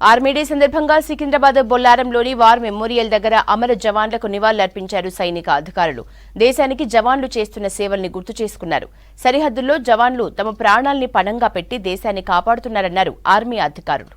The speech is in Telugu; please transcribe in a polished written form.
ఆర్మీ డే సందర్భంగా సికింద్రాబాద్ బొల్లారంలోని వార్ మెమోరియల్ దగ్గర అమర జవాన్లకు నివాళులర్పించారు సైనిక అధికారులు. దేశానికి జవాన్లు చేస్తున్న సేవల్ని గుర్తు చేసుకున్నారు. సరిహద్దుల్లో జవాన్లు తమ ప్రాణాల్ని పణంగా పెట్టి దేశాన్ని కాపాడుతున్నారన్నారు ఆర్మీ అధికారులు.